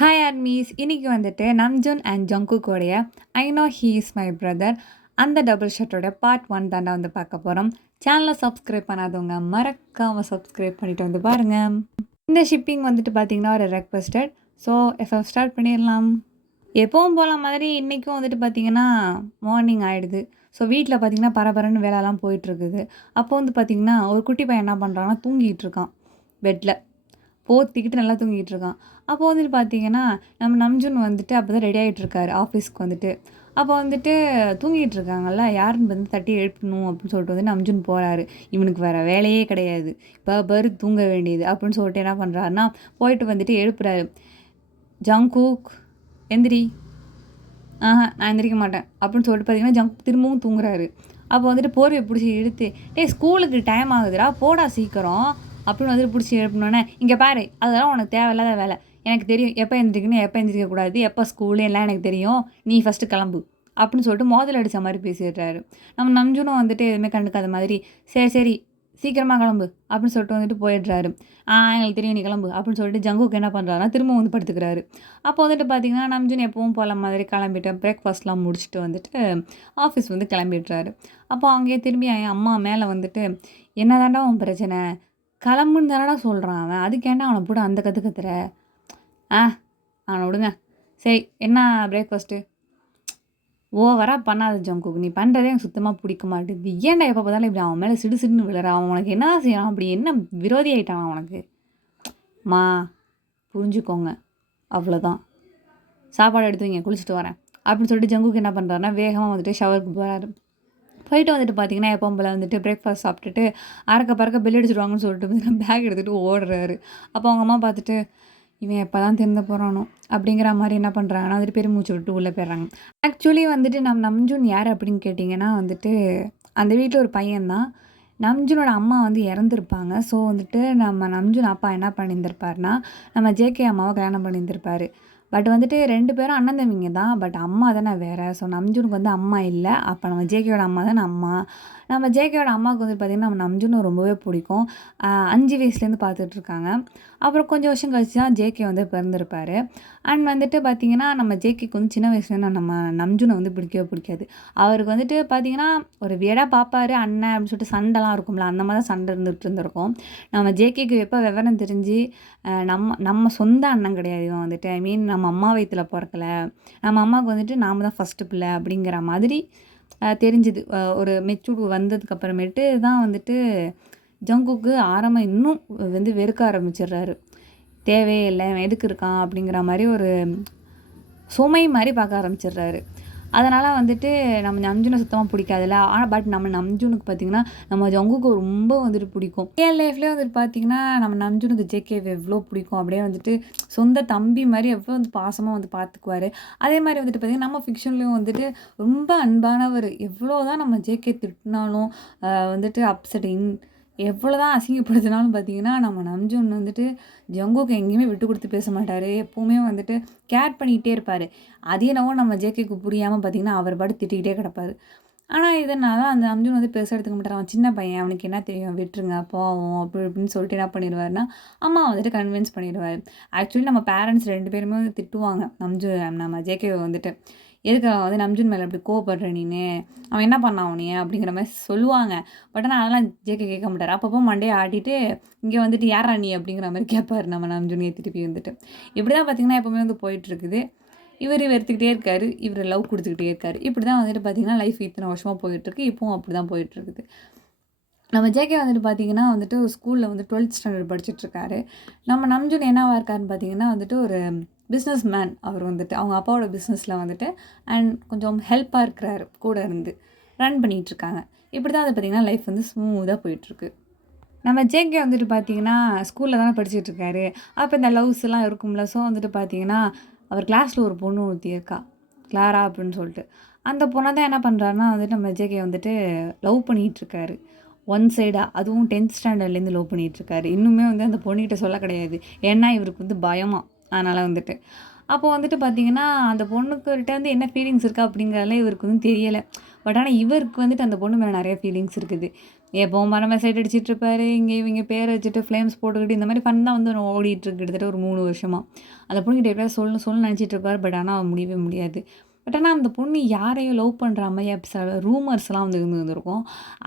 Hi armies, இன்னைக்கு வந்துட்டு Namjoon and ஜங்குக்கோடைய I know he is my brother அந்த டபுள் ஷர்ட்டோட பார்ட் 1 தாண்டா வந்து பார்க்க போகிறோம். சேனலை சப்ஸ்கிரைப் பண்ணாதவங்க மறக்காமல் சப்ஸ்கிரைப் பண்ணிட்டு வந்து பாருங்கள். இந்த ஷிப்பிங் வந்துட்டு பார்த்தீங்கன்னா ஒரு ரெக்வஸ்டட். ஸோ எஃப்எஃப் ஸ்டார்ட் பண்ணிடலாம். எப்பவும் போல மாதிரி இன்றைக்கும் வந்துட்டு பார்த்தீங்கன்னா மார்னிங் ஆகிடுது. ஸோ வீட்டில் பார்த்தீங்கன்னா பரபரன்னு வேலைலாம் போயிட்டுருக்குது. அப்போ வந்து பார்த்தீங்கன்னா ஒரு குட்டி பையன் என்ன பண்ணுறான்னா தூங்கிட்டு இருக்கான் பெட்டில். போத்திக்கிட்டு நல்லா தூங்கிட்டு இருக்கான். அப்போ வந்துட்டு பார்த்தீங்கன்னா, நம்ம நம்ஜுன் வந்துட்டு அப்போ தான் ரெடி ஆகிட்டுருக்காரு ஆஃபீஸ்க்கு வந்துட்டு. அப்போ வந்துட்டு தூங்கிட்டு இருக்காங்கல்ல, யாருன்னு வந்து தட்டி எழுப்பணும் அப்படின்னு சொல்லிட்டு வந்து நம்ஜுன் போகிறாரு. இவனுக்கு வேறு வேலையே கிடையாது, பாரு தூங்க வேண்டியது அப்படின்னு சொல்லிட்டு என்ன பண்ணுறாருன்னா போயிட்டு வந்துட்டு எழுப்புறாரு. ஜங்குக் எந்திரி. நான் எந்திரிக்க மாட்டேன் அப்படின்னு சொல்லிட்டு பார்த்தீங்கன்னா ஜங்குக் திரும்பவும் தூங்குறாரு. அப்போ வந்துட்டு போர்வை பிடிச்சி இழுத்து, டேய் ஸ்கூலுக்கு டைம் ஆகுதுடா போடா சீக்கிரம் அப்படின்னு வந்துட்டு பிடிச்சி எழுப்பினோன்னே, இங்கே பாரு அதெல்லாம் உனக்கு தேவையில்லாத வேலை, எனக்கு தெரியும் எப்போ எந்திரிக்கணும் எப்போ எந்திரிக்கக்கூடாது, எப்போ ஸ்கூலு எல்லாம் எனக்கு தெரியும், நீ ஃபஸ்ட்டு கிளம்பு அப்படின்னு சொல்லிட்டு மோதல் அடித்த மாதிரி பேசிடுறாரு. நம்ம நம்ஜுனும் வந்துட்டு எதுவுமே கண்டுக்காத மாதிரி சரி சரி சீக்கிரமாக கிளம்பு அப்படின்னு சொல்லிட்டு வந்துட்டு போயிடுறாரு. எங்களுக்கு தெரியும் நீ கிளம்பு அப்படின்னு சொல்லிட்டு ஜங்குக்கு என்ன பண்ணுறாருன்னா திரும்ப வந்து படுத்துக்கிறாரு. அப்போ வந்துட்டு பார்த்தீங்கன்னா நம்ஜுன் எப்பவும் போல மாதிரி கிளம்பிட்டு பிரேக்ஃபாஸ்ட்லாம் முடிச்சுட்டு வந்துட்டு ஆஃபீஸ் வந்து கிளம்பிடுறாரு. அப்போ அங்கேயே திரும்பி என் அம்மா மேலே வந்துட்டு, என்ன தாண்டா உன் பிரச்சனை, கிளம்புன்னு தானடா சொல்கிறான் அவன், அதுக்கேண்டா அவனை போட்டு அந்த கற்றுற. அவனை விடுங்க. சரி என்ன பிரேக்ஃபாஸ்ட்டு, ஓவராக பண்ணாத ஜங்குக்கு, நீ பண்ணுறதே எனக்கு சுத்தமாக பிடிக்க மாட்டேது. ஏன்டா எப்போ பார்த்தாலும் இப்படி அவன் மேலே சிடுன்னு விழுற, அவன் உனக்கு என்ன செய்யறான், அப்படி என்ன விரோதி ஆகிட்டான் அவனுக்கு. மா புரிஞ்சுக்கோங்க அவ்வளோதான், சாப்பாடு எடுத்து வைங்க குளிச்சுட்டு வரேன் அப்படின்னு சொல்லிட்டு ஜங்குக்கு என்ன பண்ணுறாருன்னா வேகமாக வந்துட்டு ஷவருக்கு போகிறாரு. போயிட்டு வந்துட்டு பார்த்தீங்கன்னா எப்போ போல் வந்துட்டு பிரேக்ஃபாஸ்ட் சாப்பிட்டுட்டு அறக்க பறக்க பில் அடிச்சிடுவாங்கன்னு சொல்லிட்டு பேக் எடுத்துகிட்டு ஓடுறாரு. அப்போ அவங்க அம்மா பார்த்துட்டு, இவன் எப்போ தான் திருந்த போகிறானோ அப்படிங்கிற மாதிரி என்ன பண்ணுறாங்கன்னா வந்துட்டு பெருமூச்சு விட்டு உள்ளே போயிடுறாங்க. ஆக்சுவலி வந்துட்டு நம்ஜுன் யார் அப்படின்னு கேட்டிங்கன்னா வந்துட்டு அந்த வீட்டில் ஒரு பையன்தான். நம்ஜுனோட அம்மா வந்து இறந்துருப்பாங்க. ஸோ வந்துட்டு நம்ம நம்ஜுன் அப்பா என்ன பண்ணியிருந்திருப்பாருனா நம்ம ஜேகே அம்மாவை கல்யாணம் பண்ணியிருந்திருப்பார். பட் வந்துட்டு 2 பேரும் அண்ணன் தம்பிங்க தான். பட் அம்மா தானே வேறு. ஸோ நம்ஜுனுக்கு வந்து அம்மா இல்லை. அப்போ நம்ம ஜேகேயோட அம்மா தானே அம்மா. நம்ம ஜேகேயோட அம்மாவுக்கு வந்து பார்த்திங்கன்னா நம்ம நம்ஜுனை ரொம்பவே பிடிக்கும். 5 வயசுலேருந்து பார்த்துட்ருக்காங்க. அப்புறம் கொஞ்சம் வருஷம் கழிச்சு தான் ஜேகே வந்து பிறந்திருப்பார். அண்ட் வந்துட்டு பார்த்திங்கன்னா நம்ம ஜேகேக்கு வந்து சின்ன வயசுலேருந்து நம்ம நம்ஜுனை வந்து பிடிக்கவே பிடிக்காது. அவருக்கு வந்துட்டு பார்த்திங்கன்னா ஒரு வியடாக பார்ப்பார், அண்ணன் அப்படின்னு சொல்லிட்டு சண்டைலாம் இருக்கும்ல, அந்த மாதிரி தான் சண்டை இருந்துகிட்டு நம்ம ஜேகேக்கு எப்போ விவரம் தெரிஞ்சு நம்ம சொந்த அண்ணன் கிடையாது இவன் வந்துட்டு, ஐ மீன் நம்ம அம்மா வயிற்றில் பிறக்கலை, நம்ம அம்மாவுக்கு வந்துட்டு நாம் தான் ஃபஸ்ட்டு பிள்ளை அப்படிங்கிற மாதிரி தெரிஞ்சுது. ஒரு மெச்சூர்டு வந்ததுக்கப்புறமேட்டு தான் வந்துட்டு ஜங்குக்கு இன்னும் வந்து வெறுக்க ஆரம்பிச்சிடுறாரு. தேவையே இல்லை, இவன் எதுக்கு இருக்கான் அப்படிங்கிற மாதிரி ஒரு சுமை மாதிரி பார்க்க ஆரம்பிச்சிடுறாரு. அதனால் வந்துட்டு நம்ம நம்ஜுனை சுத்தமாக பிடிக்காதுல்ல. ஆனால் பட் நம்ம நம்ஜுனுக்கு பார்த்திங்கன்னா நம்ம ஜங்குக்கு ரொம்ப வந்துட்டு பிடிக்கும். ரியல் லைஃப்லேயே வந்துட்டு பார்த்திங்கன்னா நம்ம நம்ஜுனுக்கு ஜேகேவை எவ்வளோ பிடிக்கும், அப்படியே வந்துட்டு சொந்த தம்பி மாதிரி எவ்வளோ வந்து பாசமாக வந்து பார்த்துக்குவார். அதே மாதிரி வந்துட்டு பார்த்திங்கன்னா நம்ம ஃபிக்ஷன்லேயும் வந்துட்டு ரொம்ப அன்பானவர். எவ்வளோ தான் நம்ம ஜேகே திட்டினாலும் வந்துட்டு அப்செட்டிங் எவ்வளோ தான் அசிங்கப்படுத்தினாலும் பார்த்திங்கன்னா நம்ம நம்ஜுன் வந்துட்டு ஜங்குக்கு எங்கேயுமே விட்டு கொடுத்து பேச மாட்டார். எப்போவுமே வந்துட்டு கேர் பண்ணிக்கிட்டே இருப்பார். அது என்னவோ நம்ம ஜேகேக்கு புரியாமல் பார்த்திங்கன்னா அவர் பாட்டு திட்டிக்கிட்டே கிடப்பார். ஆனால் இதனால் அந்த நம்ஜுன் வந்து பெருசாக எடுத்துக்க மாட்டார். அவன் சின்ன பையன், அவனுக்கு என்ன தெரியும், விட்டுருங்க போவோம் அப்படி இப்படின்னு சொல்லிட்டு என்ன பண்ணிடுவார்னா அம்மா வந்துட்டு கன்வின்ஸ் பண்ணிடுவார். ஆக்சுவலி நம்ம பேரண்ட்ஸ் 2 பேருமே வந்து திட்டுவாங்க நம்ம ஜேகேவை வந்துட்டு, எதுக்கு அவன் வந்து நம்ஜுன் மேலே இப்படி கோவப்படுற நீனு, அவன் என்ன பண்ணான் அவனையே அப்படிங்கிற மாதிரி சொல்லுவாங்க. பட் ஆனால் அதெல்லாம் ஜேகே கேட்க மாட்டார். அப்பப்போ மண்டையை ஆட்டிட்டு இங்கே வந்துட்டு யாரா நீ அப்படிங்கிற மாதிரி கேட்பார் நம்ம நம்ஜுனியை திருப்பி வந்துட்டு. இப்படி தான் பார்த்திங்கன்னா எப்போவுமே வந்து போயிட்டுருக்குது. இவர் வெறுத்துக்கிட்டே இருக்கார், இவர் லவ் கொடுத்துக்கிட்டே இருக்கார். இப்படி தான் வந்துட்டு பார்த்திங்கன்னா லைஃப் இத்தனை வருஷமாக போயிட்டுருக்கு. இப்போவும் அப்படி தான் போயிட்டுருக்குது. நம்ம ஜேகே வந்துட்டு பார்த்திங்கன்னா வந்துட்டு ஒரு ஸ்கூலில் வந்து 12th ஸ்டாண்டர்ட் படிச்சுட்ருக்காரு. நம்ம நம்ஜுன் என்னவாக இருக்காருன்னு பார்த்திங்கன்னா வந்துட்டு ஒரு பிஸ்னஸ் மேன். அவர் வந்துட்டு அவங்க அப்பாவோட பிஸ்னஸில் வந்துட்டு அண்ட் கொஞ்சம் ஹெல்ப்பாக இருக்கிறாரு, கூட இருந்து ரன் பண்ணிகிட்ருக்காங்க. இப்படி தான் வந்து பார்த்திங்கன்னா லைஃப் வந்து ஸ்மூத்தாக போயிட்டுருக்கு. நம்ம ஜேகே வந்துட்டு பார்த்திங்கன்னா ஸ்கூலில் தானே படிச்சுட்ருக்காரு. அப்போ இந்த லவ்ஸ் எல்லாம் இருக்கும்ல. ஸோ வந்துட்டு பார்த்திங்கன்னா அவர் கிளாஸில் ஒரு பொண்ணு ஒருத்தி இருக்கா, கிளாரா அப்படின்னு சொல்லிட்டு. அந்த பொண்ணை தான் என்ன பண்ணுறாருன்னா வந்துட்டு நம்ம ஜேகே வந்துட்டு லவ் பண்ணிகிட்ருக்காரு ஒன் சைடாக. அதுவும் 10th ஸ்டாண்டர்ட்லேருந்து லவ் பண்ணிகிட்ருக்காரு. இன்னுமே வந்து அந்த பொண்ணுக்கிட்ட சொல்ல கிடையாது. ஏன்னா இவருக்கு வந்து பயமாக. அதனால் வந்துட்டு அப்போது வந்துட்டு பார்த்திங்கன்னா அந்த பொண்ணுக்கிட்ட வந்து என்ன ஃபீலிங்ஸ் இருக்கா அப்படிங்கிறதெல்லாம் இவருக்கு வந்து தெரியலை. பட் ஆனால் இவருக்கு வந்துட்டு அந்த பொண்ணு மேலே நிறைய ஃபீலிங்ஸ் இருக்குது. எப்பவும் பரம சைட் அடிச்சிட்டு இருப்பாரு. இங்க இவங்க பேர வச்சுட்டு ஃப்ளேம்ஸ் போட்டுக்கிட்டு இந்த மாரி ஃபன் தான் வந்து ஓடிட்டுருக்கு கிட்டத்தட்ட ஒரு 3 வருஷமா. அந்த பொண்ணுகிட்ட எப்படியாவது சொல்லணும் சொல்லணும்னு நெனச்சிட்டு இருப்பாரு. பட் ஆனா முடியவே முடியாது. பட் ஆனா அந்த பொண்ணு யாரையோ லவ் பண்ற மாரி ரூமர்ஸ்லாம் வந்து இருந்திருக்கும்.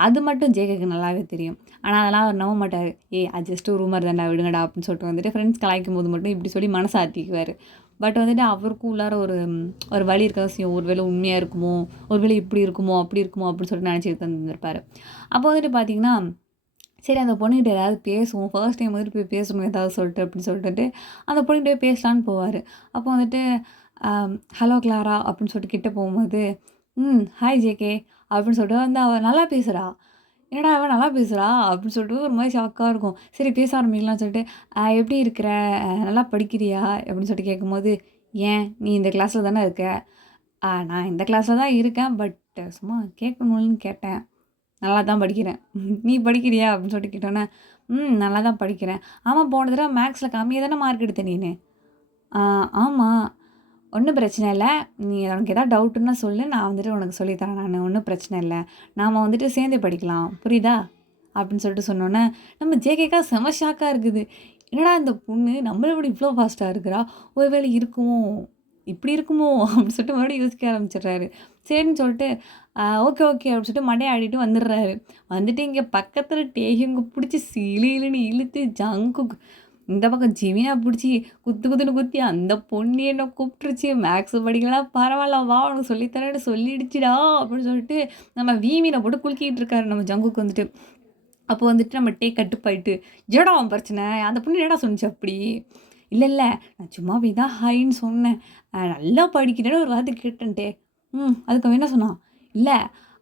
அது மட்டும் ஜேகேக்கு நல்லாவே தெரியும். ஆனா அதெல்லாம் அவர் நம்ப மாட்டாரு. "ஏய் அது ஜஸ்ட் ஒரு ரூமர் தான்டா விடுங்கடா" அப்படின்னு சொல்லிட்டு வந்துட்டு ஃப்ரெண்ட்ஸ் கலாய்க்கும்போது மட்டும் இப்படி சொல்லி மனச ஆத்திக்குவாரு. பட் வந்துட்டு அவருக்கும் உள்ளார ஒரு வலி இருக்க தான் செய்யும். ஒரு வேளை உண்மையா இருக்குமோ? ஒரு வேளை இப்படி இருக்குமோ? அப்படி இருக்குமோ? அப்படின்னு சொல்லிட்டு நெனச்சிட்டு இருந்திருப்பாரு. அப்போ வந்துட்டு பார்த்தீங்கன்னா, சரி அந்த பொண்ணுகிட்ட ஏதாவது பேசுவோம். ஃபர்ஸ்ட் டைம் வந்துட்டு போய் பேசணும் ஏதாவது சொல்லிட்டு அப்படின்னு சொல்லிட்டு, அந்த பொண்ணுகிட்ட போய் பேசலான்னு போவாரு. அப்போ வந்துட்டு, "ஹலோ கிளாரா" அப்படின்னு சொல்லிட்டு கிட்ட போகும்போது, ஹாய் ஜேகே" அப்படின்னு சொல்லிட்டு வந்து அவ நல்லா பேசுறா. என்னடா இவ நல்லா பேசுறா! அப்படின்னு சொல்லிட்டு ஒரு மாரி ஷாக்கா இருக்கும். சரி பேச ஆரம்பிக்கலாம்னு சொல்லிட்டு, எப்படி இருக்கிற? நல்லா படிக்கிறியா?" அப்படின்னு சொல்லிட்டு கேட்கும்போது, "ஏன் நீ இந்த கிளாஸ்ல தானே இருக்க?" நான் இந்த கிளாஸ்ல தான் இருக்கேன். பட் சும்மா கேட்கணும்னு கேட்டேன்." நல்லா தான் படிக்கிறேன். நீ படிக்கிறியா? அப்படின்னு சொல்லிட்டு கேட்டோன்னே, நல்லா தான் படிக்கிறேன். ஆமா போன தடவ மேக்ஸ்ல கம்மியா தானே மார்க் எடுத்த நீனு? ஆ ஆமா. ஒண்ணும் பிரச்சனை இல்ல. நீ உனக்கு ஏதாவது டவுட்டுன்னா சொல்லு. நான் வந்துட்டு உனக்கு சொல்லி தரேன் நானு. ஒண்ணும் பிரச்சனை இல்ல. நாம வந்துட்டு சேர்ந்தே படிக்கலாம். புரியுதா? அப்படின்னு சொல்லிட்டு சொன்னோன்னே, நம்ம ஜேகேக்கா செம ஷாக்கா இருக்குது. என்னடா இந்த பொண்ணு நம்மள விட இவ்ளோ ஃபாஸ்ட்டா இருக்கிறா? ஒரு வேளை இருக்குமோ? இப்படி இருக்குமோ? அப்படின்னு சொல்லிட்டு மறுபடியும் யோசிக்க ஆரம்பிச்சுடுறாரு. சரின்னு சொல்லிட்டு, ஓகே, ஓகே அப்படின்னு சொல்லிட்டு மண்டைய ஆட்டிட்டு வந்துடுறாரு. வந்துட்டு இங்க பக்கத்துல டேஹியங்க புடிச்சு சிலு இலுன்னு இழுத்து ஜங்குக் இந்த பக்கம் ஜெமினா புடிச்சு குத்து குத்துன்னு குத்தி, அந்த பொண்ணு என்ன கூப்பிட்டுருச்சு. மேக்ஸ் படிக்கலாம் பரவால்ல வா உனக்கு சொல்லி தரேன்னு சொல்லிடுச்சுடா அப்படின்னு சொல்லிட்டு, நம்ம வீமில போட்டு குலுக்கிட்டு இருக்காரு நம்ம ஜங்குக் வந்துட்டு. அப்போ வந்துட்டு நம்ம கட்டுப்பாயிட்டு, "என்னடா உன் பிரச்சனை? அந்த பொண்ணு என்னடா சொன்னுச்சு அப்படி?" "இல்ல, இல்ல. நான் சும்மா போய் தான் ஹாய்ன்னு சொன்னேன். நல்லா படிக்கிறேன்னு ஒரு வார்த்தை கேட்டேன்ட்டே." அதுக்கு அவன் என்ன சொன்னான்? "இல்ல.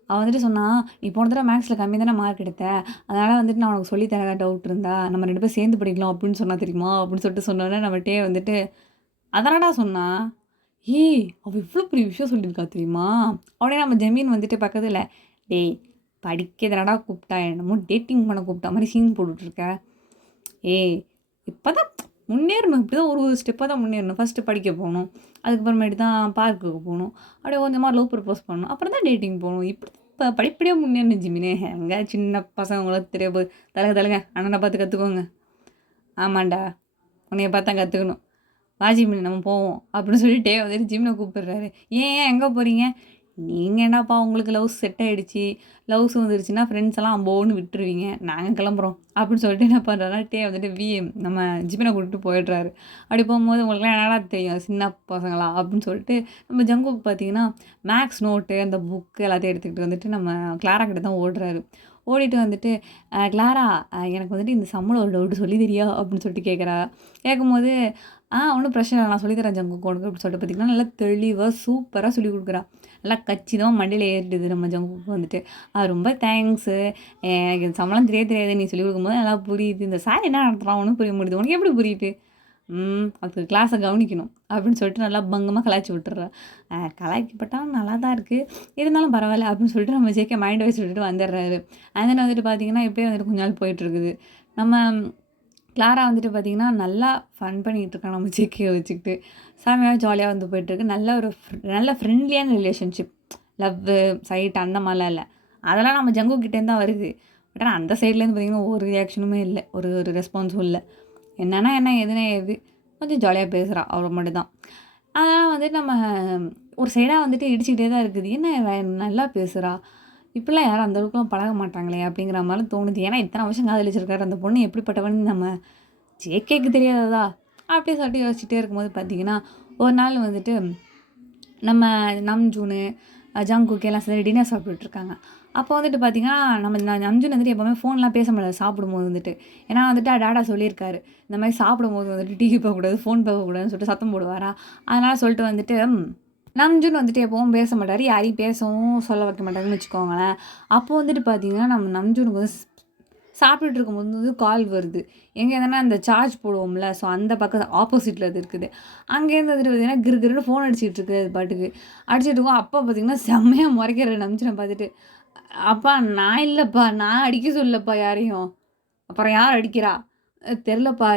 அவன் வந்துட்டு சொன்னான், நீ போன தடவ மேக்ஸ்ல கம்மியா தானே மார்க் எடுத்த. அதனால வந்துட்டு நான் உனக்கு சொல்லி தரேன் டவுட் இருந்தா, நம்ம 2 பேரும் சேர்ந்து படிக்கலாம் அப்படின்னு சொன்னா தெரியுமா?" அப்படின்னு சொல்லிட்டு சொன்னோனே நம்ம வந்துட்டு, "அதென்னடா சொன்னா?" "ஏய்! அவ இவ்ளோ பெரிய விஷயம் சொல்லியிருக்கா தெரியுமா?" உடனே நம்ம ஜெமீன் வந்துட்டு பக்கத்துல, "டேய்! படிக்க தானடா கூப்பிட்டா, என்னமோ டேட்டிங் பண்ண கூப்பிட்ட மாரி சீன் போட்டுட்ருக்க." "ஏய்! இப்பதான் முன்னேறணும். இப்படிதான் ஒரு ஒரு ஸ்டெப்பா தான் முன்னேறணும். ஃபர்ஸ்ட்டு படிக்க போணும். அதுக்கப்புறமேட்டு தான் பார்க்குக்கு போணும். அப்படியே கொஞ்சமா லவ் ப்ரப்போஸ் பண்ணணும். அப்புறம் தான் டேட்டிங் போணும். இப்படி படிப்படியா முன்னேறணும் ஜிமினே. எங்க சின்ன பசங்களுக்கு தெரிய போகுது. தலக தலக அண்ணன பார்த்து கத்துக்கோங்க." "ஆமான்டா. உன்னைய பார்த்து தான் கத்துக்கணும்." "வா ஜிமின் நம்ம போவோம்." அப்படின்னு சொல்லிட்டு வந்துட்டு ஜிம்ன கூப்பிடுறாரு. "ஏன் ஏன் எங்க போறீங்க?" "நீங்க என்னப்பா உங்களுக்கு லவ்ஸ் செட் ஆயிடுச்சு. லவ்ஸ் வந்துருச்சுன்னா ஃப்ரெண்ட்ஸ் எல்லாம் அம்போன்னு விட்டுருவீங்க. நாங்க கிளம்புறோம்." அப்படின்னு சொல்லிட்டு என்ன பண்றாருன்னா, வந்துட்டு நம்ம ஜிமின கூட்டிட்டு போயிடுறாரு. அப்படி போகும்போது "உங்களுக்குலாம் என்னடா தெரியும் சின்ன பசங்களா?" அப்படின்னு சொல்லிட்டு நம்ம ஜங்குக் பார்த்தீங்கன்னா, மேக்ஸ் நோட்டு, அந்த புக் எல்லாத்தையும் எடுத்துக்கிட்டு வந்துட்டு நம்ம கிளாரா கிட்ட தான் ஓடுறாரு. ஓடிட்டு வந்துட்டு, கிளாரா எனக்கு வந்துட்டு இந்த சம்முல ஒரு டவுட் சொல்லி தரியா?" அப்படின்னு சொல்லிட்டு கேட்குறா. கேட்கும்போது ஒண்ணும் பிரச்சனை இல்ல. நான் சொல்லி தரேன் ஜங்குக்கு உனக்கு அப்படின்னு சொல்லிட்டு பார்த்தீங்கன்னா, நல்லா தெளிவா சூப்பரா சொல்லிக் குடுக்குறா. நல்லா கச்சிதமா மண்டையில ஏறிடுது நம்ம ஜங்குக்கு வந்துட்டு. ரொம்ப தேங்க்ஸு. எனக்கு இந்த சம்லாம் தெரியவே தெரியாது. நீ சொல்லிக் குடுக்கும்போது நல்லா புரியுது. இந்த சார் என்ன நடத்துறான் ஒண்ணும் புரிய மாட்டேங்குது. உனக்கு எப்படி புரியுது? அதுக்கு கிளாஸ கவனிக்கணும். அப்படின்னு சொல்லிட்டு நல்லா பங்கமா கலாய்ச்சி விட்டுர்றா. கலாய்க்கப்பட்டா நல்லா தான் இருக்கு. இருந்தாலும் பரவால்ல அப்படின்னு சொல்லிட்டு நம்ம ஜேகே மைண்ட் வாய்ஸ் விட்டுட்டு வந்துடுறாரு. அண்ட் தென் வந்துட்டு பார்த்தீங்கன்னா, இப்படியே வந்துட்டு கொஞ்ச நாள் போயிட்டுருக்குது. நம்ம கிளாரா வந்துட்டு பார்த்தீங்கன்னா, நல்லா ஃபன் பண்ணிட்டு இருக்காங்க நம்ம ஜேகேய வச்சுக்கிட்டு. செமையா ஜாலியா வந்து போயிட்டுருக்கு. நல்ல ஒரு நல்ல ஃப்ரெண்ட்லியான ரிலேஷன்ஷிப். லவ்வு, சைட் அந்த மாரிலாம் இல்ல. அதெல்லாம் நம்ம ஜங்கு கிட்டேருந்து தான் வருது. பட் ஆனா அந்த சைட்லேருந்து பார்த்தீங்கன்னா, ஒரு ரியாக்ஷனுமே இல்ல. ஒரு ஒரு ரெஸ்பான்ஸும் இல்ல. என்னன்னா என்ன, எதுனா எது. கொஞ்சம் ஜாலியா பேசுறா. அவ மட்டும் தான். அதனால வந்துட்டு நம்ம ஒரு சைடா வந்துட்டு இடிச்சுக்கிட்டே தான் இருக்குது. என்ன இவ நல்லா பேசுறா! இப்படிலாம் யாரும் அந்த அளவுக்குலாம் பழக மாட்டாங்களே! அப்படிங்கிற மாரி தோணுது. ஏன்னா இத்தன வருஷம் காதலிச்சிருக்காரு. அந்த பொண்ணு எப்படிப்பட்டவன்னு நம்ம ஜேகேக்கு தெரியாததா? அப்படி சொல்லிட்டு யோசிச்சுட்டே இருக்கும்போது பார்த்தீங்கன்னா, ஒரு நாள் வந்துட்டு நம்ம நம்ஜூனு, ஜங்குக் எல்லாம் சேர்ந்து டின்னர் சாப்பிட்டுட்ருக்காங்க. அப்போ வந்துட்டு பார்த்தீங்கன்னா, நம்ஜூன் வந்துட்டு எப்பவுமே ஃபோன்லாம் பேச முடியாது சாப்பிடும்போது வந்துட்டு. ஏன்னா வந்துட்டு டாடா சொல்லியிருக்காரு. இந்த மாரி சாப்பிடும்போது வந்துட்டு டிவி பார்க்கக்கூடாது, ஃபோன் பார்க்கக்கூடாதுன்னு சொல்லிட்டு சத்தம் போடுவாரா. அதனால சொல்லிட்டு வந்துட்டு நம்ஜூன் வந்துட்டு எப்பவும் பேச மாட்டாரு. யாரையும் பேசவும் சொல்ல வைக்க மாட்டாருன்னு வச்சுக்கோங்களேன். அப்போ வந்துட்டு பார்த்தீங்கன்னா, நம்ம நம்ஜூனுக்கு வந்து சாப்பிட்டுட்டு இருக்கும்போது வந்து கால் வருது. எங்க எதனா அந்த சார்ஜ் போடுவோம்ல, ஸோ அந்த பக்கம் ஆப்போசிட்ல அது இருக்குது. அங்கேருந்து வந்துட்டு பார்த்தீங்கன்னா, கிறுகிறுன்னு ஃபோன் அடிச்சிட்டு இருக்குது அது பாட்டுக்கு. அடிச்சிட்டு இருக்கும். அப்பா பார்த்தீங்கன்னா, செம்மையா முறைக்கிறாரு நம்பிச்சுன பார்த்துட்டு. "அப்பா நான் இல்லப்பா, நான் அடிக்க சொல்லலப்பா யாரையும்." "அப்புறம் யார் அடிக்கிறா?" தெரிலப்பா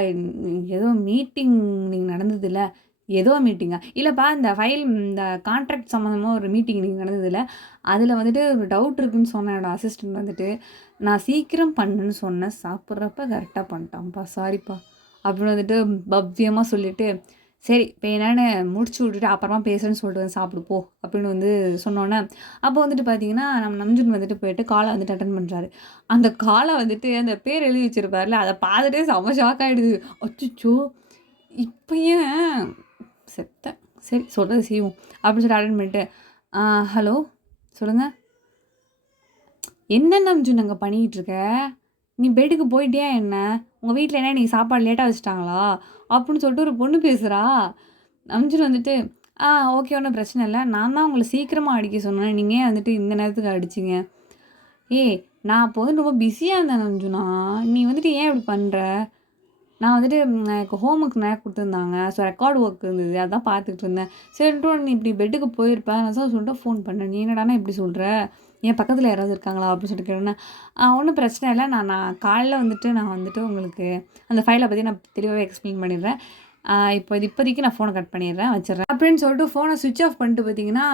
ஏதோ மீட்டிங் இன்னைக்கு நடந்ததுல்ல, ஏதோ மீட்டிங்கா? இல்லப்பா இந்த இந்த கான்ட்ராக்ட் சம்மந்தமா ஒரு மீட்டிங் இன்னைக்கு நடந்ததுல, அதில வந்துட்டு ஒரு டவுட் இருக்குன்னு சொன்ன என்னோட அசிஸ்டன்ட் வந்துட்டு, நான் சீக்கிரம் பண்ணுன்னு சொன்னேன். சாப்பிட்றப்ப கரெக்ட்டா பண்ணிட்டான்ப்பா. சாரிப்பா. அப்படின்னு வந்துட்டு பவ்யமா சொல்லிட்டு, சரி இப்ப என்னன்னு முடிச்சு விட்டுட்டு அப்புறமா பேசுறேன்னு சொல்லிட்டு வந்து சாப்பிடு போ அப்படின்னு வந்து சொன்னோன்னே, அப்போ வந்துட்டு பார்த்தீங்கன்னா, நம்ம நம்ஜுன் வந்துட்டு போயிட்டு கால வந்துட்டு அட்டெண்ட் பண்றாரு. அந்த கால வந்துட்டு அந்த பேர் எழுதி வச்சிருப்பார்ல, அத பார்த்துட்டே செம்ம ஷாக் ஆயிடுது. அச்சச்சோ! இப்ப ஏன் செத்தேன். சரி சொல்றது செய்வோம். அப்படின்னு சொல்லி அட்டெண்ட் பண்ணிட்டு, ஹலோ சொல்லுங்க. என்ன நம்ஜுன் அங்க பண்ணிக்கிட்டு இருக்க? நீ பெட்டுக்கு போயிட்டியா என்ன? உங்க வீட்ல என்ன இன்னைக்கு சாப்பாடு லேட்டா வச்சுட்டாங்களா? அப்படின்னு சொல்லிட்டு ஒரு பொண்ணு பேசுறா. நம்ஜுன் வந்துட்டு, ஓகே ஒண்ணும் பிரச்சனை இல்ல. நான் தான் உங்கள சீக்கிரமா அடிக்க சொன்னேன். நீங்க ஏன் வந்துட்டு இந்த நேரத்துக்கு அடிச்சீங்க? ஏய் நான் அப்போ வந்து ரொம்ப பிஸியா இருந்தேன் நம்ஜுனா. நீ வந்துட்டு ஏன் இப்படி பண்ற? நான் வந்துட்டு எனக்கு ஹோம் ஒர்க் நிறையா குடுத்துருந்தாங்க. ஸோ ரெக்கார்ட் ஒர்க் இருந்தது. அதான் பார்த்துட்டு இருந்தேன். சரின்ட்டு நீ இப்படி பெட்டுக்கு போயிருப்ப. நான் தான் சொல்லிட்டு ஃபோன் பண்ணேன். நீ என்னடான்னா இப்படி சொல்ற? என் பக்கத்தில யாராவது இருக்காங்களா? அப்படின்னு சொல்லிட்டு கேட்டோன்னே, ஒண்ணும் பிரச்சனை இல்ல. நான் நான் காலைல வந்துட்டு நான் வந்துட்டு உங்களுக்கு அந்த ஃபைல பத்தி நான் தெளிவாவே எக்ஸ்பிளைன் பண்ணிடுறேன். இப்போதைக்கு நான் ஃபோன கட் பண்ணிடுறேன். வச்சுடுறேன். அப்படின்னு சொல்லிட்டு ஃபோன ஸ்விட்ச் ஆஃப் பண்ணிட்டு பார்த்தீங்கன்னா,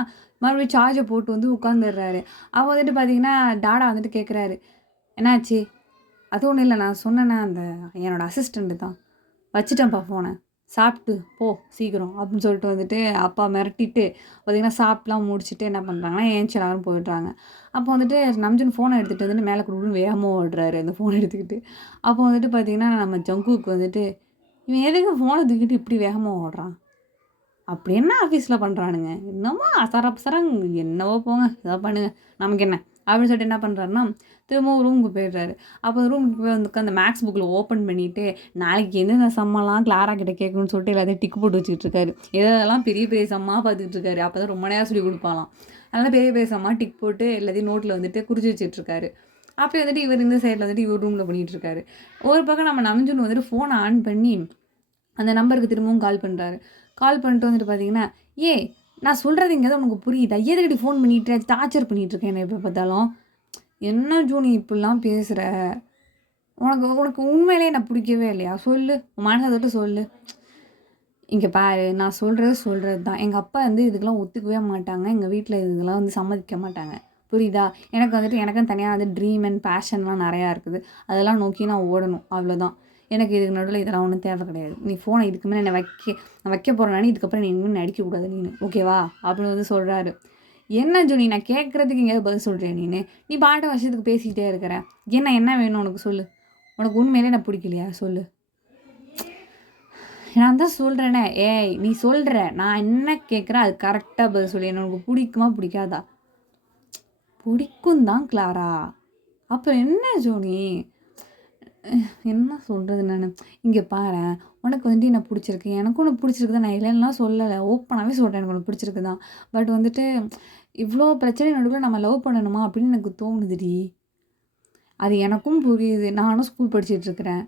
மறுபடியும் சார்ஜ போட்டு வந்து உட்காந்துடுறாரு. அப்ப வந்துட்டு பார்த்தீங்கன்னா, டாடா வந்துட்டு கேட்குறாரு, என்னாச்சு? அது ஒண்ணும் இல்ல. நான் சொன்னேனே அந்த என்னோட அசிஸ்டண்ட் தான். வச்சுட்டேன்ப்பா ஃபோன. சாப்பிட்டு போ சீக்கிரம் அப்படின்னு சொல்லிட்டு வந்துட்டு அப்பா மிரட்டிட்டு பார்த்தீங்கன்னா, சாப்பிட்டுலாம் முடிச்சுட்டு என்ன பண்ணுறாங்கன்னா, ஏந்திச்சு எல்லாரும் போயிடுறாங்க. அப்போ வந்துட்டு நம்ஜுன் ஃபோன எடுத்துட்டு வந்துட்டு மேல குடுகுடுன்னு வேகமா ஓடுறாரு அந்த ஃபோன எடுத்துக்கிட்டு. அப்போ வந்துட்டு பார்த்தீங்கன்னா, நம்ம ஜங்குக்கு வந்துட்டு, இவன் எதுக்கு ஃபோன தூக்கிட்டு இப்படி வேகமா ஓடுறான்? அப்படி என்ன ஆஃபீஸ்ல பண்றானுங்க? என்னமோ அசர பசரங் என்னவோ போங்க. ஏதோ பண்ணுங்க. நமக்கு என்ன? அப்படின்னு சொல்லிட்டு என்ன பண்றாருன்னா, திரும்பவும் ரூமுக்கு போயிடுறாரு. அப்போ ரூமுக்கு போய் வந்து உட்காந்து மேக்ஸ் புக்ல ஓப்பன் பண்ணிட்டு, நாளைக்கு எந்தெந்த சம்மெல்லாம் கிளாரா கிட்ட கேட்கணும்னு சொல்லிட்டு எல்லாத்தையும் டிக் போட்டு வச்சுக்கிட்டு இருக்காரு. எதெல்லாம் பெரிய பெரிய சம்மா பார்த்துக்கிட்டு இருக்காரு. அப்பதான் ரொம்ப நேரம் சொல்லிக் குடுப்பாளாம். அதனால பெரிய பெரிய சம்மா டிக் போட்டு எல்லாத்தையும் நோட்ல வந்துட்டு குறிச்சு வச்சுட்டு இருக்காரு. அப்பயும் வந்துட்டு இவர் இந்த சைடுல வந்துட்டு இவர் ரூம்ல பண்ணிட்டு இருக்காரு. ஒரு பக்கம் நம்ம நம்ஜுன் வந்துட்டு ஃபோன ஆன் பண்ணி அந்த நம்பருக்கு திரும்பவும் கால் பண்ணுறாரு. கால் பண்ணிட்டு வந்துட்டு பார்த்தீங்கன்னா, "ஏய் நான் சொல்கிறது எங்கேயாவது உனக்கு புரியுதா? எதுக்குடி ஃபோன் பண்ணிட்டு டார்ச்சர் பண்ணிட்டு இருக்க என்ன எப்போ பார்த்தாலும்? என்ன ஜோ நீ இப்படிலாம் பேசுற? உனக்கு உனக்கு உண்மையிலேயே என்ன பிடிக்கவே இல்லையா? சொல்லு. உன் மனச தொட்டு சொல்லு." இங்க பாரு நான் சொல்றது தான். எங்க அப்பா வந்து இதுக்கெல்லாம் ஒத்துக்கவே மாட்டாங்க. எங்க வீட்ல இதுக்கெல்லாம் வந்து சம்மதிக்க மாட்டாங்க. புரியுதா? எனக்கு வந்துட்டு எனக்குன்னு தனியா வந்து ட்ரீம் அண்ட் பேஷன்லாம் நெறையா இருக்குது. அதெல்லாம் நோக்கி நான் ஓடணும். அவ்வளோதான். எனக்கு இதுக்கு நடுவுல இதெல்லாம் ஒண்ணும் தேவை கிடையாது. நீ ஃபோன இதுக்கு மேல நான் வைக்க போறேன் நானு. இதுக்கப்புறம் நீ இனிமே நடிக்கக்கூடாது நீனு. ஓகேவா? அப்படின்னு வந்து சொல்றாரு. என்ன ஜோனி நான் கேட்கறதுக்கு எங்கேயாவது பதில் சொல்றியா நீனு? நீ பாட்டுக்கு விஷயத்துக்கு பேசிக்கிட்டே இருக்கிற. என்ன வேணும் உனக்கு சொல்லு? உனக்கு உண்மையிலேயே என்ன பிடிக்கலையா? சொல்லு. நான் தான் சொல்றேனே. ஏய் நீ சொல்ற. நான் என்ன கேட்குறேன் அதுக்கு கரெக்ட்டா பதில் சொல்லு. என்ன உனக்கு பிடிக்குமா? பிடிக்காதா? பிடிக்கும் தான் கிளாரா. அப்புறம் என்ன ஜோனி? என்ன சொல்றது நானு? இங்க பாரேன். உனக்கு வந்துட்டு என்ன பிடிச்சிருக்கு. எனக்கும் உனக்கு பிடிச்சிருக்கு தான். நான் இல்லன்னுலாம் சொல்லல. ஓப்பனாவே சொல்றேன். எனக்கு உனக்கு பிடிச்சிருக்கு தான். பட் வந்துட்டு இவ்ளோ பிரச்சனை நடுவுல நம்ம லவ் பண்ணணுமா? அப்படின்னு எனக்கு தோணுதுடி. அது எனக்கும் புரியுது. நானும் ஸ்கூல் படிச்சுட்டு இருக்கிறேன்.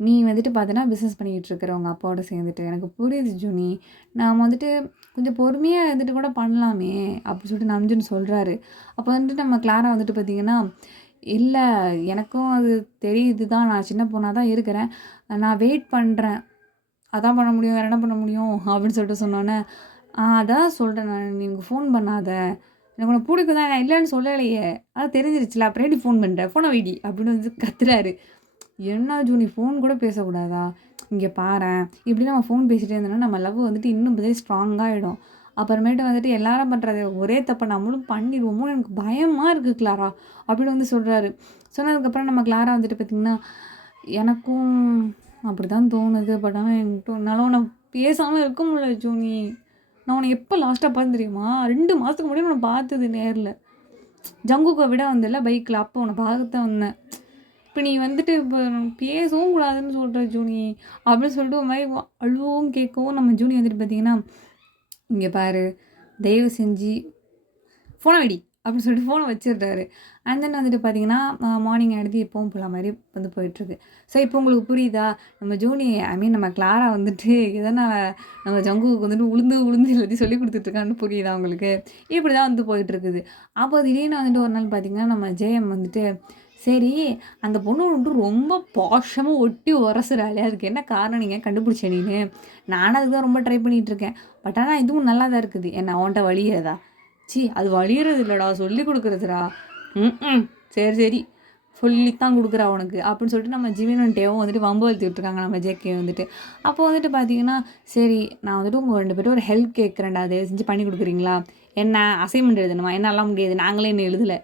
நீ வந்துட்டு பார்த்தீன்னா, பிசினஸ் பண்ணிக்கிட்டு இருக்கிற உங்க அப்பாவோட சேர்ந்துட்டு. எனக்கு புரியுது ஜூனி. நாம வந்துட்டு கொஞ்சம் பொறுமையா இருந்துட்டு கூட பண்ணலாமே! அப்டி சொல்லிட்டு நம்ஜுன் சொல்றாரு. அப்போ வந்துட்டு நம்ம கிளாரா வந்துட்டு பார்த்தீங்கன்னா, இல்ல எனக்கும் அது தெரியுது தான். நான் சின்ன பொண்ணா தான் இருக்கிறேன். நான் வெயிட் பண்றேன். அதான் பண்ண முடியும். வேற என்ன பண்ண முடியும்? அப்டின்னு சொல்லிட்டு சொன்னோனே, அதான் சொல்றேன் நானு. நீ எனக்கு ஃபோன் பண்ணாத. எனக்கு உன்ன புடிக்கும் தான். நான் இல்லன்னு சொல்லலையே! அதான் தெரிஞ்சிருச்சுல. அப்புறம் ஏன்டி ஃபோன் பண்ற? ஃபோன வைடி அப்டின்னு வந்து கத்துறாரு. என்ன ஜூ நீ ஃபோன் கூட பேசக்கூடாதா? இங்க பாரேன். இப்படி நம்ம ஃபோன் பேசிட்டே இருந்தோம்னா, நம்ம லவ் வந்துட்டு இன்னும் ஸ்ட்ராங்கா ஆயிடும். அப்புறமேட்டு வந்துட்டு எல்லாரும் பண்றது ஒரே தப்ப நம்மளும் பண்ணிருவோமோன்னு எனக்கு பயமா இருக்கு கிளாரா. அப்படின்னு வந்து சொல்றாரு. சொன்னதுக்கப்புறம் நம்ம கிளாரா வந்துட்டு பார்த்தீங்கன்னா, எனக்கும் அப்படிதான் தோணுது. பட் ஆனா என்னால உன்ன பேசாம இருக்க முடியல ஜூனி. நான் உன்ன எப்ப லாஸ்ட்டா பார்த்தேன் தெரியுமா? 2 மாசத்துக்கு முன்னாடி உன்ன பார்த்தது நேர்ல. ஜங்குக்க விட வந்தேல்ல பைக்ல. அப்போ உன்ன பார்க்கத்தான் வந்தேன். இப்ப நீ வந்துட்டு இப்ப பேசவும் கூடாதுன்னு சொல்ற ஜூனி. அப்படின்னு சொல்லிட்டு ஒரு மாரி அழுவவும் கேட்கவும் நம்ம ஜூனி வந்துட்டு பார்த்தீங்கன்னா, "இங்க பாரு, தயவு செஞ்சு ஃபோன வைடி" அப்படின்னு சொல்லிட்டு ஃபோன வச்சுடுறாரு. அண்ட் தென் வந்துட்டு பார்த்தீங்கன்னா, மார்னிங் அடுத்து எப்பவும் போல மாரி வந்து போயிட்டுருக்கு. ஸோ இப்போ உங்களுக்கு புரியுதா? நம்ம ஜூனி நம்ம கிளாரா வந்துட்டு எதனால நம்ம ஜங்குக்கு வந்துட்டு உளுந்து உளுந்து எல்லாத்தையும் சொல்லிக் குடுத்துட்டுருக்கான்னு புரியுதா உங்களுக்கு? இப்படி தான் வந்து போயிட்டுருக்குது. அப்போ திடீர்னு வந்துட்டு ஒரு நாள் பார்த்தீங்கன்னா, நம்ம ஜெயம் வந்துட்டு சரி, அந்த பொண்ணு வந்துட்டு ரொம்ப பாஷமா ஒட்டி உரசுறாளே! அதுக்கு என்ன காரணம் நீங்க கண்டுபிடிச்ச நீனு? நானும் அதுக்கு தான் ரொம்ப ட்ரை பண்ணிட்டுருக்கேன். பட் ஆனா இதுவும் நல்லா தான் இருக்குது. என்ன உன்ட்ட வலியறதா? ச்சீ! அது வலியறது இல்லடா, சொல்லிக் குடுக்குறதுடா. ம்ஹ்ம். சரி, சரி. சொல்லித்தான் குடுக்குறா உனக்கு. அப்படின்னு சொல்லிட்டு நம்ம ஜிமினும் டேவும் வந்துட்டு வம்பு வளர்த்து விட்டுருக்காங்க நம்ம ஜேகே வந்துட்டு. அப்போ வந்துட்டு பார்த்தீங்கன்னா, சரி நான் வந்துட்டு உங்க 2 பேர்ட்ட ஒரு ஹெல்ப் கேட்குறேன்டா. தயவு செஞ்சு பண்ணி குடுக்குறீங்களா? என்ன அசைன்மெண்ட் எழுதணுமா? என்னாலாம் முடியாது. நாங்களே இன்னும் எழுதல.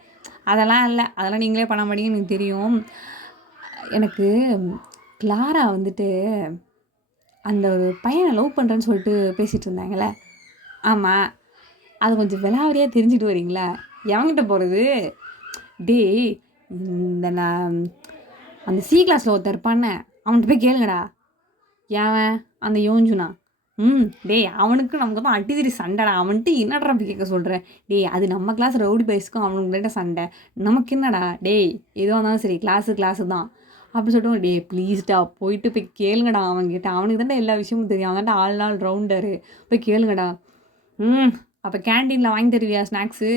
அதெல்லாம் இல்ல. அதெல்லாம் நீங்களே பண்ண மாட்டீங்கன்னு எனக்கு தெரியும். எனக்கு கிளாரா வந்துட்டு அந்த ஒரு பையன லவ் பண்றேன்னு சொல்லிட்டு பேசிட்டு இருந்தாங்கல்ல. ஆமா. அது கொஞ்சம் விலாவாரியா தெரிஞ்சுட்டு வரீங்களா? எவன்கிட்ட போறது? டேய் இந்த நான் அந்த சி கிளாஸ்ல ஒருத்தன் இருப்பானே, அவன்ட்ட போய் கேளுங்கடா. எவன்? அந்த யோஞ்சுனா. டேய் அவனுக்கும் நமக்கு தான் அடிதடி சண்டைடா. அவன்ட்ட என்னடா போய் கேட்க சொல்ற? டேய் அது நம்ம கிளாஸ் ரவுடி பாய்ஸ்க்கும் அவனுங்கள்ட்ட சண்டை. நமக்கு என்னடா? டேய் எதுவா இருந்தாலும் சரி கிளாஸு தான். அப்படி சொல்லிட்டு டேய் ப்ளீஸ்டா போயிட்டு போய் கேளுங்கடா அவன்கிட்ட. அவனுக்கு தான்டா எல்லா விஷயமும் தெரியும். அவன் தான்டா ஆல் ரவுண்டரு. போய் கேளுங்கடா. அப்போ கேன்டீனில் வாங்கி தருவியா ஸ்நாக்ஸு?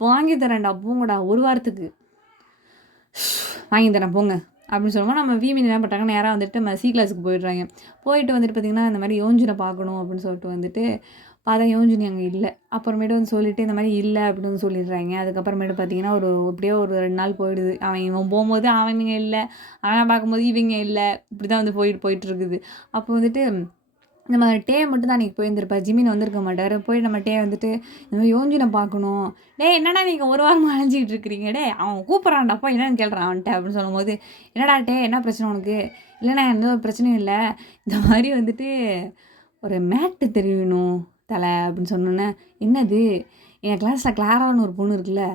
வாங்கி தரேன்டா போங்கடா ஒரு வாரத்துக்கு. வாங்கி தரேன் போங்க அப்படின்னு சொல்லுவோம். நம்ம வீமின் என்ன பண்ணுறாங்க, நேராக வந்துட்டு நம்ம சி கிளாஸுக்கு போயிடுறாங்க. போயிட்டு வந்துட்டு பார்த்திங்கன்னா இந்த மாதிரி யோஞ்சினை பார்க்கணும் அப்படின்னு சொல்லிட்டு வந்துட்டு பார்த்தா யோஞ்சினி அங்கே இல்லை. அப்புறமேட்டு வந்து சொல்லிவிட்டு இந்த மாதிரி இல்லை அப்படின்னு வந்து சொல்லிடுறாங்க. அதுக்கப்புறமேட்டு பார்த்திங்கன்னா எப்படியோ ஒரு 2 நாள் போயிடுது. இவன் போகும்போது அவனுங்க இல்லை, அவனை பார்க்கும்போது இவங்க இல்லை, இப்படி தான் வந்து போயிட்டு இருக்குது. அப்போ வந்துட்டு நம்ம டே மட்டும் தான் அன்றைக்கி போயிருந்திருப்பா. ஜிமின் வந்திருக்க மாட்டார். போய் நம்ம டே வந்துட்டு இந்த மாதிரி யோஞ்சினை பார்க்கணும். டேய் என்னடா நீங்கள் ஒரு வாரமாக அலைஞ்சிக்கிட்டு இருக்கிறீங்க? டே அவன் கூப்பிட்றான்டாப்பா என்னன்னு கேள்றான் அவன்கிட்ட அப்படின்னு சொல்லும்போது, என்னடா டே என்ன பிரச்சனை உனக்கு? இல்லைண்ணா எந்த ஒரு பிரச்சனையும் இல்லை, இந்த மாதிரி வந்துட்டு ஒரு மேட்டு தெரியணும் தலை அப்படின்னு சொன்னோன்னே, என்னது? என் கிளாஸில் கிளாரான்னு ஒரு பொண்ணு இருக்குல்ல,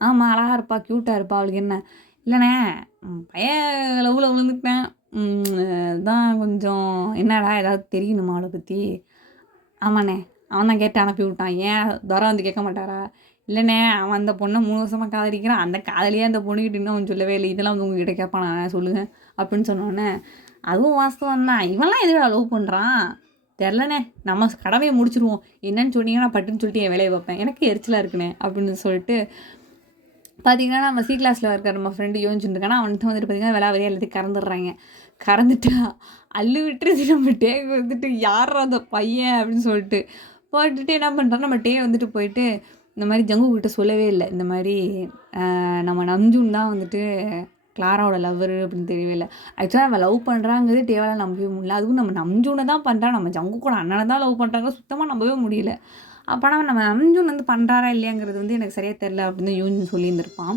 ஆமாம் அழகாக இருப்பா, க்யூட்டாக இருப்பா, அவளுக்கு என்ன? இல்லைண்ணே பையன் லவ்வில் விழுந்துக்கிட்டேன், தான் கொஞ்சம் என்னடா ஏதாவது தெரியணுமா அவளை பற்றி? ஆமாண்ணே அவன் தான் கேட்டு அனுப்பி விட்டான். ஏன் துரை வந்து கேட்க மாட்டாரா? இல்லைண்ணே அவன் அந்த பொண்ணை 3 வருஷமாக காதலிக்கிறான். அந்த காதலியே அந்த பொண்ணுக்கிட்ட இன்னும் அவன் சொல்லவே இல்லை. இதெல்லாம் வந்து உங்ககிட்ட கேட்பானா சொல்லுங்கள் அப்படின்னு சொன்னோன்னே, அதுவும் வாஸ்தவம் தான். இவன்லாம் எதுக்கு லவ் பண்ணுறான் தெரிலண்ணே. நம்ம கடமையை முடிச்சிருவோம். என்னன்னு சொன்னீங்கன்னா பட்டுன்னு சொல்லிட்டு என் வேலையை வைப்பேன். எனக்கு எரிச்சலாக இருக்குண்ணே அப்படின்னு சொல்லிட்டு பார்த்தீங்கன்னா நம்ம சி கிளாஸில் இருக்கிற நம்ம ஃப்ரெண்டு யோசிச்சுட்டு இருக்கானா, அவன்கிட்ட வந்துட்டு பார்த்தீங்கன்னா விலாவரியாக எல்லாத்தையும் கறந்துடுறாங்க. கறந்துட்டா அள்ளு விட்டுருச்சு நம்ம டேக்கு வந்துட்டு யார் அந்த பையன் அப்படின்னு சொல்லிட்டு போட்டுட்டு என்ன பண்ணுறான், நம்ம டே வந்துட்டு போயிட்டு இந்த மாதிரி ஜங்கு கிட்ட சொல்லவே இல்லை. இந்த மாதிரி நம்ம நம்ஜூன் தான் வந்துட்டு கிளாராவோட லவ்வர் அப்படின்னு தெரியவே இல்லை. ஆக்சுவலாக அவள் லவ் பண்ணுறாங்கிறது டேவால் நம்பவே முடியல. அதுவும் நம்ம நம்ஜூனை தான் பண்ணுறான், நம்ம ஜங்கு கூட அண்ணனை தான் லவ் பண்ணுறாங்க, சுத்தமாக நம்பவே முடியல. அப்போனா நம்ம நம்ஜூன் வந்து பண்ணுறாரா இல்லையாங்கிறது வந்து எனக்கு சரியாக தெரில அப்படின்னு யூஜின் சொல்லியிருந்திருப்பான்.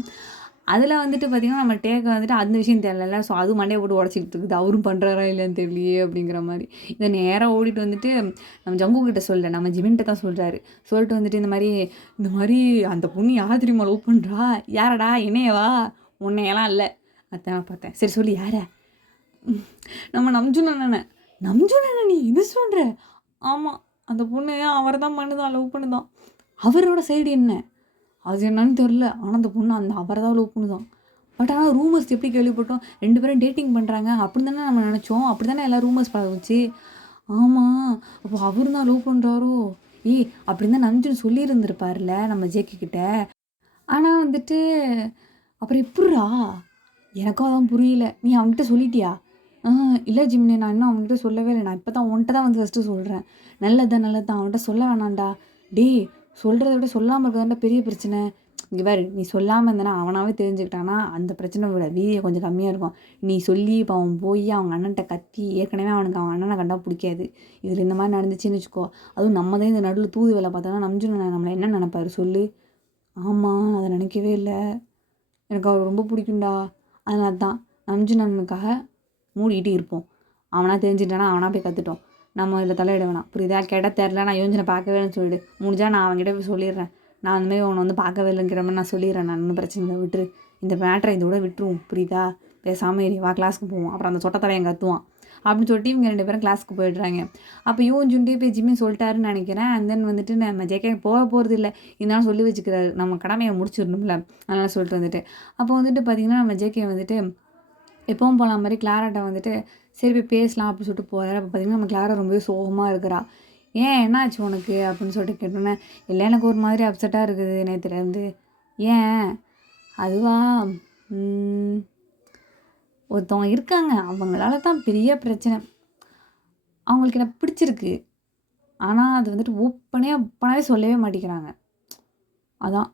அதில் வந்துட்டு பார்த்திங்கன்னா நம்ம டேக்கு வந்துட்டு அந்த விஷயம் தெரியல. ஸோ அது மண்டையை போட்டு உடச்சிக்கிட்டு இருக்குது, அவரும் பண்ணுறாரா இல்லையான்னு தெரியலையே அப்படிங்கிற மாதிரி. இதை நேராக ஓடிட்டு வந்துட்டு நம்ம ஜங்கு கிட்ட சொல்ல, நம்ம ஜிமின்கிட்ட தான் சொல்கிறாரு. சொல்லிட்டு வந்துட்டு இந்த மாதிரி அந்த பொண்ணு யார் தெரியுமா லவ் பண்ணுறா? யாரடா என்னையவா? உன்னையெல்லாம் இல்லை. அதான் பார்த்தேன். சரி சொல்லி யாரை? நம்ம நம்ஜூன் அண்ணனை. நம்ஜூன் அண்ணன் நீ இது சொல்கிற? ஆமாம் அந்த பொண்ணு அவரை தான் பண்ணுதான், லவ் பண்ணுதான். அவரோட சைடு என்ன அது என்னன்னு தெரில. ஆனால் அந்த பொண்ணு அவரை தான் லவ் பண்ணுதான். பட் ஆனால் ரூமர்ஸ் எப்படி கேள்விப்பட்டோம், 2 பேரும் டேட்டிங் பண்ணுறாங்க அப்படி தானே நம்ம நினச்சோம். அப்படி தானே எல்லாம் ரூமர்ஸ் பரவுச்சு. ஆமாம் அப்போ அவர் தான் லவ் பண்ணுறாரோ? அப்படி தான் நம்ஜூன் சொல்லியிருந்திருப்பார்ல நம்ம ஜேகே கிட்ட. ஆனால் வந்துட்டு அப்புறம் எப்பட்றா? எனக்கும் அதான் புரியல. நீ அவன்கிட்ட சொல்லிட்டியா? இல்லை ஜிம்னி நான் இன்னும் அவன்கிட்ட சொல்லவே இல்லை. நான் இப்போ தான் உன்கிட்ட தான் வந்து ஃபஸ்ட்டு சொல்கிறேன். நல்லது தான் அவன்கிட்ட சொல்ல வேணாம்டா. டேய் சொல்கிறத விட சொல்லாமல் இருக்கிறதாண்டா பெரிய பிரச்சனை. இங்கே பாரு நீ சொல்லாமல் இருந்தனா அவனாவே தெரிஞ்சுக்கிட்டானா அந்த பிரச்சனை விட வீரியம் கொஞ்சம் கம்மியாக இருக்கும். நீ சொல்லி இப்போ அவன் போய் அவங்க அண்ணன்ட்ட கத்தி, ஏற்கனவே அவனுக்கு அவன் அண்ணனை கண்டா பிடிக்காது. இதில் இந்த மாதிரி நடந்துச்சுன்னு வச்சுக்கோ, அதுவும் நம்ம தான் இந்த நடுவில் தூது வேலை பார்த்தோன்னா நம்ஜூன் நம்மளை என்ன நினைப்பாரு சொல்லு? ஆமாம் அதை நினைக்கவே இல்லை, எனக்கு அவர் ரொம்ப பிடிக்கும்டா. அதனால தான் நம்ஜூன் அண்ணனுக்காக மூடிக்கிட்டு இருப்போம். அவனாக தெரிஞ்சுட்டானா அவனாக போய் கற்றுட்டோம். நம்ம இதில் தலையிட வேணாம், புரியுதா? கேட்டால் தெரில, நான் யோஜனை பார்க்கவே இல்லைன்னு சொல்லிவிடு. முடிஞ்சால் நான் அவங்ககிட்ட போய் சொல்லிடுறேன். நான் அந்தமாதிரி உன்னை வந்து பார்க்கவே இல்லைங்கிற மாதிரி நான் சொல்லிடுறேன். நான் ஒன்றும் பிரச்சனை இல்லை, விட்டுரு. இந்த மேட்ரை இதோட விட்டுருவோம், புரியுதா? பேசாமல் ஏறி வா கிளாஸுக்கு போவோம். அப்புறம் அந்த சொட்டத்தலையை கத்துவான் அப்படின்னு சொல்லிட்டு இவங்க 2 பேரும் கிளாஸுக்கு போயிடுறாங்க. அப்போ யோஞ்சுன்ட்டே போய் ஜிம்மி சொல்லிட்டாருன்னு நினைக்கிறேன். அண்ட் தென் வந்துட்டு நம்ம ஜேகே போகிறது இல்லை, இருந்தாலும் சொல்லி வச்சுக்கிறாரு, நம்ம கடமையை முடிச்சிடணும்ல, அதனால் சொல்லிட்டு வந்துட்டு. அப்போ வந்துட்டு பார்த்திங்கன்னா நம்ம ஜேகே வந்துட்டு எப்பவும் போன மாதிரி கிளாராட்ட வந்துட்டு சரி போய் பேசலாம் அப்படின்னு சொல்லிட்டு போகிறாரு. அப்போ பார்த்திங்கன்னா நம்ம கிளாரா ரொம்பவே சோகமாக இருக்கிறா. ஏன் என்ன ஆச்சு உனக்கு அப்படின்னு சொல்லிட்டு கேட்டோன்னே, இல்லை எனக்கு ஒரு மாதிரி அப்செட்டாக இருக்குது நேற்றுலேருந்து. ஏன்? அதுவா ஒருத்தவங்க இருக்காங்க, அவங்களால தான் பெரிய பிரச்சனை. அவங்களுக்கு என்ன பிடிச்சிருக்கு. ஆனால் அது வந்துட்டு ஓப்பனாகவே சொல்லவே மாட்டேங்கிறாங்க. அதான்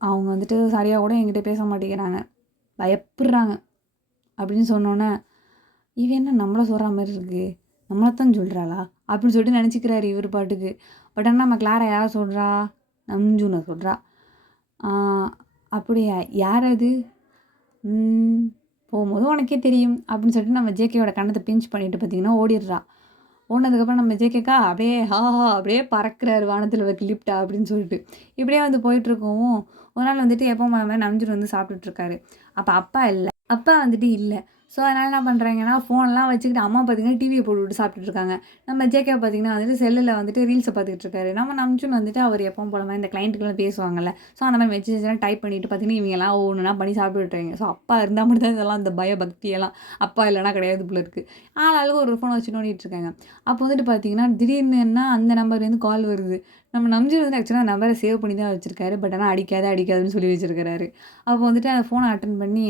அவங்க வந்துட்டு சரியாக கூட என்கிட்ட பேச மாட்டேங்கிறாங்க, பயப்படுறாங்க. அப்படின்னு சொன்னோன்னே இவன் என்ன நம்மளை சொல்கிற மாதிரி இருக்குது, நம்மளைத்தான் சொல்கிறாளா அப்படின்னு சொல்லிட்டு நினச்சிக்கிறாரு இவர் பாட்டுக்கு. பட் ஆனால் நம்ம கிளாரா யார் சொல்கிறா, நம்ஜூனை சொல்கிறா. அப்படியா, யார் அது, போகும்போது உனக்கே தெரியும் அப்படின்னு சொல்லிட்டு நம்ம ஜேகேயோட கண்ணத்தை பிஞ்ச் பண்ணிட்டு பார்த்தீங்கன்னா ஓடிடுறா. ஓடினதுக்கப்புறம் நம்ம ஜேகேக்கா அப்படியே அப்படியே பறக்கிறாரு வானத்தில் லிப்டா அப்படின்னு சொல்லிட்டு. இப்படியே வந்து போயிட்டுருக்கவும் ஒரு நாள் வந்துட்டு எப்போ மாதிரி நம்ஜூன் வந்து சாப்பிட்டுட்ருக்காரு. அப்போ அப்பா வந்துட்டு இல்லை. ஸோ அதனால் என்ன பண்ணுறாங்கன்னா ஃபோன்லாம் வச்சுக்கிட்டு அம்மா பார்த்திங்கன்னா டிவியை போட்டுவிட்டு சாப்பிட்டுட்ருக்காங்க. நம்ம ஜேகே பார்த்திங்கன்னா வந்துட்டு செல்லில் வந்துட்டு ரீல்ஸை பார்த்துக்கிட்டு இருக்காரு. நம்ம நம்ஜூன் வந்துட்டு அவர் எப்பவும் போல மாதிரி இந்த கிளைண்ட்டுக்கெல்லாம் பேசுவாங்கல்ல, ஸோ அந்த மாதிரி மெசேஜ்லாம் டைப் பண்ணிவிட்டு பார்த்திங்கன்னா இவங்கெல்லாம் ஒன்றுனா பண்ணி சாப்பிட்டுட்ருக்காங்க. ஸோ அப்பா இருந்தால் மட்டும் தான் இதெல்லாம் இந்த பயபக்தியெல்லாம், அப்பா இல்லைனா கிடையாது போல இருக்குது. ஆளாளுக்கு ஒரு ஃபோனை வச்சு நோண்டிகிட்ருக்காங்க. அப்போ வந்துட்டு பார்த்திங்கன்னா திடீர்னுன்னா அந்த நம்பர்லேருந்து கால் வருது. நம்ம நம்ஜூன் வந்து ஆக்சுவலாக நம்பரை சேவ் பண்ணி தான் வச்சுருக்காரு. பட் ஆனால் அடிக்காதுன்னு சொல்லி வச்சுருக்காரு. அப்போ வந்துட்டு அந்த ஃபோனை அட்டன் பண்ணி,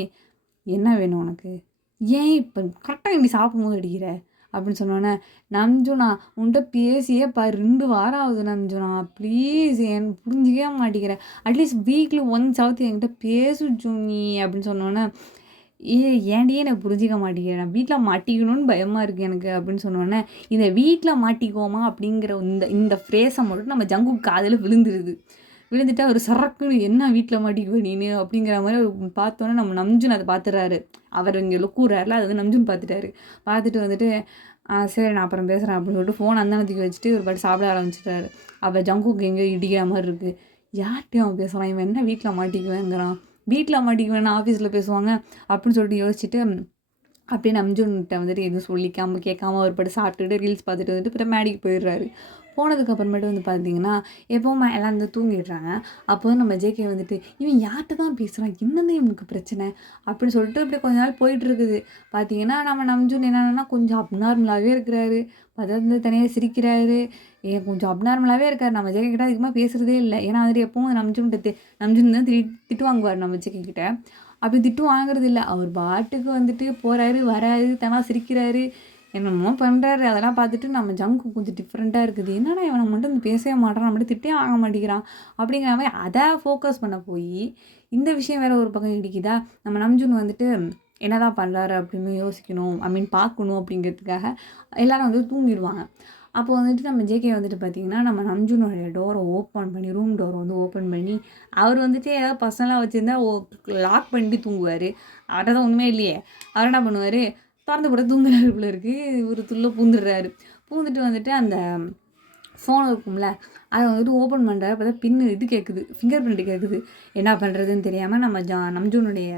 என்ன வேணும் உனக்கு, ஏன் இப்போ கரெக்டாக இப்படி சாப்பிடும்போது அடிக்கிற அப்படின்னு சொன்னோன்னே, நம்ஜூனா உன்கிட்ட பேசியே 2 வாரம் ஆகுது நம்ஜூனா, ப்ளீஸ் எனக்கு புரிஞ்சிக்கவே மாட்டேங்கிற, அட்லீஸ்ட் வீக்லி ஒன்ஸாவது என்கிட்ட பேசு ஜூனி அப்படின்னு சொன்னோன்னே, ஏன்டியே எனக்கு புரிஞ்சிக்க மாட்டேங்கிறேன், நான் வீட்டில் மாட்டிக்கணும்னு பயமாக இருக்குது எனக்கு அப்படின்னு சொன்னோன்னே, இந்த வீட்டில் மாட்டிக்குவோமா அப்படிங்கிற இந்த ஃப்ரேஸை மட்டும் நம்ம ஜங்குக்கு காதில் விழுந்துட்டா ஒரு சரக்குன்னு என்ன வீட்டில் மாட்டிக்குவேன் நீனு அப்படிங்கிற மாதிரி பார்த்தோன்னே நம்ம நம்ஜூன் அதை பார்த்துறாரு. அவர் இங்கே லுக்கூறாருல, அது வந்து நம்ஜூன் பார்த்துட்டு வந்துட்டு சரி நான் அப்புறம் பேசுகிறேன் அப்படின்னு சொல்லிட்டு ஃபோன் அந்தானத்துக்கு வச்சுட்டு ஒரு பாட்டு சாப்பிட ஆரம்பிச்சிட்டாரு. அப்போ ஜங்குக்கு எங்கேயோ இடிக்கிற மாதிரி இருக்குது. யார்கிட்டையும் அவன் பேசுகிறான், இவன் என்ன வீட்டில் மாட்டிக்குவேங்கிறான், வீட்டில் மாட்டிக்குவேன்னா ஆஃபீஸில் பேசுவாங்க அப்படின்னு சொல்லிட்டு யோசிச்சுட்டு அப்படியே நம்ஜூன்கிட்ட வந்துட்டு எதுவும் சொல்லிக்காமல் கேட்காம ஒரு பாட்டு சாப்பிட்டுட்டு ரீல்ஸ் பார்த்துட்டு வந்துட்டு அப்புறம் மேடிக்கு போயிடுறாரு. போனதுக்கப்புறமேட்டு வந்து பார்த்திங்கன்னா எப்போவும் எல்லாம் வந்து தூங்கிடுறாங்க. அப்போ வந்து நம்ம ஜேகே வந்துட்டு இவன் யார்கிட்ட தான் பேசுகிறான், என்னதான் இவனுக்கு பிரச்சனை அப்படின்னு சொல்லிட்டு அப்படியே கொஞ்ச நாள் போயிட்டுருக்குது. பார்த்திங்கன்னா நம்ம நம்ஜூன் என்னென்னா கொஞ்சம் அப்நார்மலாகவே இருக்கிறாரு. வந்து தனியாக சிரிக்கிறாரு, கொஞ்சம் அப்நார்மலாகவே இருக்கார். நம்ம ஜேகே கிட்ட அதிகமாக பேசுகிறதே இல்லை. ஏன்னா வந்துட்டு எப்பவும் நம்ஜூன் தான் திட்டு வாங்குவார் நம்ம ஜேகே கிட்ட. அப்படி திட்டு வாங்குறது இல்லை, அவர் பாட்டுக்கு வந்துட்டு போகிறாரு வராரு, தனியாக சிரிக்கிறாரு, என்னமோ பண்ணுறாரு. அதெல்லாம் பார்த்துட்டு நம்ம ஜங்கு கொஞ்சம் டிஃப்ரெண்ட்டாக இருக்குது. என்னடா இவனை மட்டும் வந்து பேசவே மாட்டான், நம்ம மட்டும் திட்டே வாங்க மாட்டேங்கிறான் அப்படிங்கிற மாதிரி அதை ஃபோக்கஸ் பண்ண போய் இந்த விஷயம் வேறு ஒரு பக்கம் இடிக்குதா. நம்ம நம்ஜூன் வந்துட்டு என்னதான் பண்ணுறாரு அப்படின்னு யோசிக்கணும், பார்க்கணும் அப்படிங்கிறதுக்காக எல்லோரும் வந்து தூங்கிடுவாங்க. அப்போ வந்துட்டு நம்ம ஜேகே வந்துட்டு பார்த்திங்கன்னா நம்ம நம்ஜூனுடைய டோரை ஓப்பன் பண்ணி ரூம் டோரை வந்து ஓப்பன் பண்ணி அவர் வந்துட்டு ஏதாவது பர்சனலாக வச்சுருந்தா லாக் பண்ணிட்டு தூங்குவார். அவர்கிட்ட தான் ஒன்றுமே இல்லையே. அவர் என்ன பண்ணுவார், திறந்து போட தூங்குறாருக்குள்ளே இருக்குது. ஒரு துள்ள பூந்துட்டு வந்துட்டு அந்த ஃபோன் இருக்கும்ல அதை வந்துட்டு ஓப்பன் பண்ணுறாரு. பார்த்தா பின்னு கேட்குது, ஃபிங்கர் பிரிண்ட் கேட்குது. என்ன பண்ணுறதுன்னு தெரியாமல் நம்ம நம்ஜூனுடைய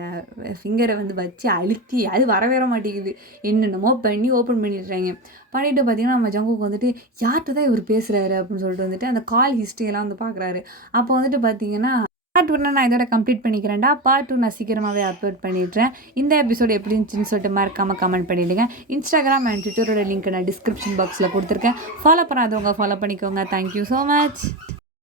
ஃபிங்கரை வந்து வச்சு அழுத்தி அது வர மாட்டேங்குது. என்னென்னமோ பண்ணி ஓப்பன் பண்ணிடுறாங்க. பண்ணிவிட்டு பார்த்திங்கன்னா நம்ம ஜங்குக்கு வந்துட்டு யார்கிட்ட தான் இவர் பேசுகிறாரு அப்படின்னு சொல்லிட்டு வந்துட்டு அந்த கால் ஹிஸ்ட்ரியெல்லாம் வந்து பார்க்குறாரு. அப்போ வந்துட்டு பார்த்திங்கன்னா பார்ட் 1 நான் இதோட கம்ப்ளீட் பண்ணிக்கிறேன்டா. பார்ட் 2 நான் சீக்கிரமாகவே அப்லோட் பண்ணிடுறேன். இந்த எபிசோடு எப்படி இருந்துச்சுன்னு சொல்லிட்டு மறக்காமல் கமெண்ட் பண்ணிவிடுங்க. இன்ஸ்டாகிராம் அண்ட் ட்விட்டரோட லிங்க் நான் டிஸ்கிரிப்ஷன் பாக்ஸில் கொடுத்துருக்கேன். ஃபாலோ பண்ணாதவங்க ஃபாலோ பண்ணிக்கோங்க. Thank you so much.